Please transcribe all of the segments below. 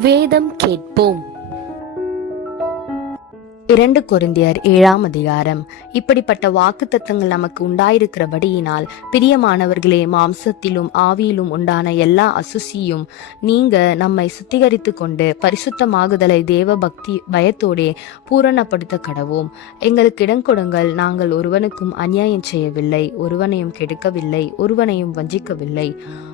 வேதம் கேட்போம். இரண்டு கொருந்தியர் ஏழாம் அதிகாரம். இப்படிப்பட்ட வாக்குத்தத்தங்கள் நமக்கு உண்டாயிருக்கிறபடியினால் பிரியமானவர்களே மாம்சத்திலும் ஆவியிலும் உண்டான எல்லா அசுசியும் நீங்க நம்மை சுத்திகரித்து கொண்டு பரிசுத்தமாகுதலை தேவ பக்தி பயத்தோடே பூரணப்படுத்த கடவோம் எங்களுக்கு இடம் கொடுங்கள். நாங்கள் ஒருவனுக்கும் அநியாயம் செய்யவில்லை ஒருவனையும் கெடுக்கவில்லை ஒருவனையும் வஞ்சிக்கவில்லை.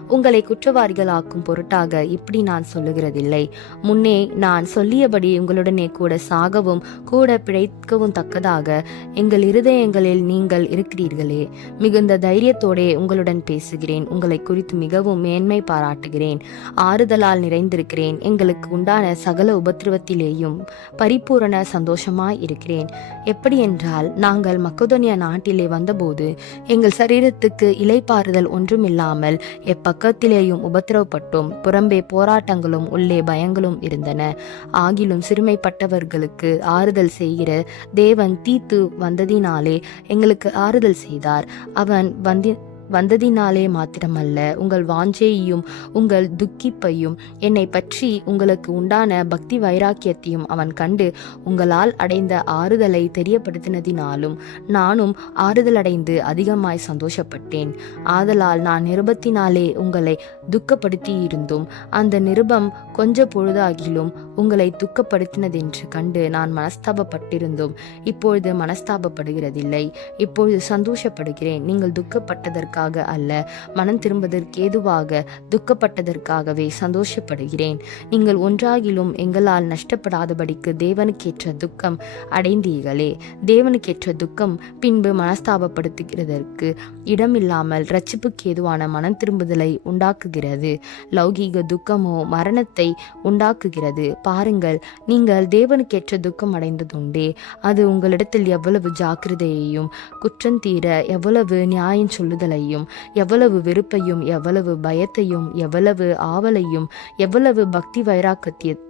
உங்களை குற்றவாளிகளாக்கும் பொருட்டாக இப்படி நான் சொல்லுகிறதில்லை. முன்னே நான் சொல்லியபடி உங்களுடனே கூட சாகவும் கூட பிழைக்கவும் தக்கதாக எங்கள் இருதயங்களில் நீங்கள் இருக்கிறீர்களே. மிகுந்த தைரியத்தோடே உங்களுடன் பேசுகிறேன். உங்களை குறித்து மிகவும் மேன்மை பாராட்டுகிறேன். ஆறுதலால் நிறைந்திருக்கிறேன். எங்களுக்கு உண்டான சகல உபத்திரவத்திலேயும் பரிபூரண சந்தோஷமாய் இருக்கிறேன். எப்படி என்றால் நாங்கள் மக்கதோனியா நாட்டிலே வந்தபோது எங்கள் சரீரத்துக்கு இலைப்பாறுதல் ஒன்றுமில்லாமல் எப்பக்கத்திலேயும் உபத்திரவப்பட்டோம். புறம்பே போராட்டங்களும் உள்ளே பயங்களும் இருந்தன. ஆகிலும் சிறுமைப்பட்டவர்களுக்கு ஆறுதல் செய்கிற தேவன் தீத்து வந்ததினாலே எங்களுக்கு ஆறுதல் செய்தார். அவன் வந்தி வந்ததினாலே மாத்திரமல்ல உங்கள் வாஞ்சையையும் உங்கள் துக்கிப்பையும் என்னை பற்றி உங்களுக்கு உண்டான பக்தி வைராக்கியத்தையும் அவன் கண்டு உங்களால் அடைந்த ஆறுதலை தெரியப்படுத்தினதினாலும் நானும் ஆறுதலடைந்து அதிகமாய் சந்தோஷப்பட்டேன். ஆதலால் நான் நிருபத்தினாலே உங்களை துக்கப்படுத்தியிருந்தும் அந்த நிருபம் கொஞ்ச பொழுதாகிலும் உங்களை துக்கப்படுத்தினதென்று கண்டு நான் மனஸ்தாபப்பட்டிருந்தும் இப்பொழுது மனஸ்தாபப்படுகிறதில்லை. இப்பொழுது சந்தோஷப்படுகிறேன். நீங்கள் துக்கப்பட்டதற்கு துக்கப்பட்டதற்காக அல்ல மனம் திரும்பதற்கு ஏதுவாக துக்கப்பட்டதற்காகவே சந்தோஷப்படுகிறேன். நீங்கள் ஒன்றாகிலும் எங்களால் நஷ்டப்படாதபடிக்கு தேவனுக்கேற்ற துக்கம் அடைந்தீர்களே. தேவனுக்கேற்ற துக்கம் பின்பு மனஸ்தாபப்படுத்துகிறதற்கு இடமில்லாமல் ரட்சிப்புக்கு ஏதுவான மனம் திரும்புதலை உண்டாக்குகிறது. லௌகீக துக்கமோ மரணத்தை உண்டாக்குகிறது. பாருங்கள் நீங்கள் தேவனுக்கேற்ற துக்கம் அடைந்ததுண்டே. அது உங்களிடத்தில் எவ்வளவு ஜாக்கிரதையையும் குற்றந்தீர எவ்வளவு நியாயம் சொல்லுதலையும் எவ்வளவு வெறுப்பையும் எவ்வளவு பயத்தையும் எவ்வளவு ஆவலையும் எவ்வளவு பக்தி வைராக்கத்திய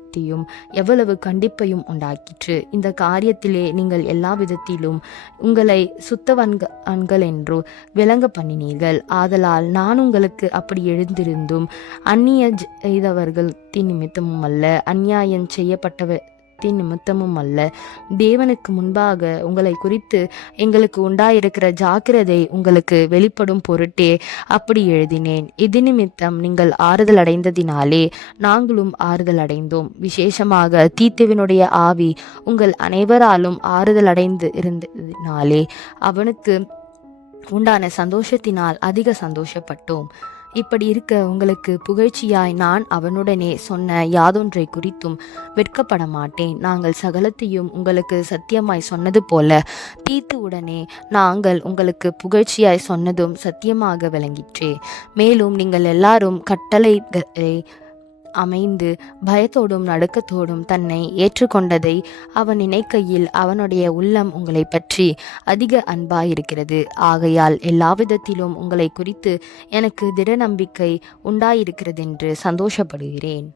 எவ்வளவு கண்டிப்பையும் உண்டாக்கிற்று. இந்த காரியத்திலே நீங்கள் எல்லா விதத்திலும் உங்களை சுத்தவன்கள் என்றோ விளங்க பண்ணினீர்கள். ஆதலால் நான் உங்களுக்கு அப்படி எழுந்திருந்தும் அந்நிய செய்தவர்கள் நிமித்தமும் அல்ல. அந்நியாயம் செய்யப்பட்டவ த்தின் நிமித்தமும் அல்ல. தேவனுக்கு முன்பாக உங்களை குறித்து எங்களுக்கு உண்டாயிருக்கிற ஜாக்கிரதை உங்களுக்கு வெளிப்படும் பொருட்டே அப்படி எழுதினேன். இது நிமித்தம் நீங்கள் ஆறுதல் அடைந்ததினாலே நாங்களும் ஆறுதல் அடைந்தோம். விசேஷமாக தீத்துவினுடைய ஆவி உங்கள் அனைவராலும் ஆறுதல் அடைந்து இருந்ததினாலே அவனுக்கு உண்டான சந்தோஷத்தினால் அதிக சந்தோஷப்பட்டோம். இப்படி இருக்க உங்களுக்கு புகழ்ச்சியாய் நான் அவனுடனே சொன்ன யாதொன்றை குறித்தும் வெட்கப்பட மாட்டேன். நாங்கள் சகலத்தையும் உங்களுக்கு சத்தியமாய் சொன்னது போல தீத்து உடனே நாங்கள் உங்களுக்கு புகழ்ச்சியாய் சொன்னதும் சத்தியமாக விளங்கிற்றே. மேலும் நீங்கள் எல்லாரும் கட்டளை அமைந்து பயத்தோடும் நடுக்கத்தோடும் தன்னை ஏற்றுக்கொண்டதை அவன் நினைக்கையில் அவனுடைய உள்ளம் உங்களை பற்றி அதிக அன்பாயிருக்கிறது. ஆகையால் எல்லாவிதத்திலும் உங்களை குறித்து எனக்கு திட நம்பிக்கை உண்டாயிருக்கிறதென்று சந்தோஷப்படுகிறேன்.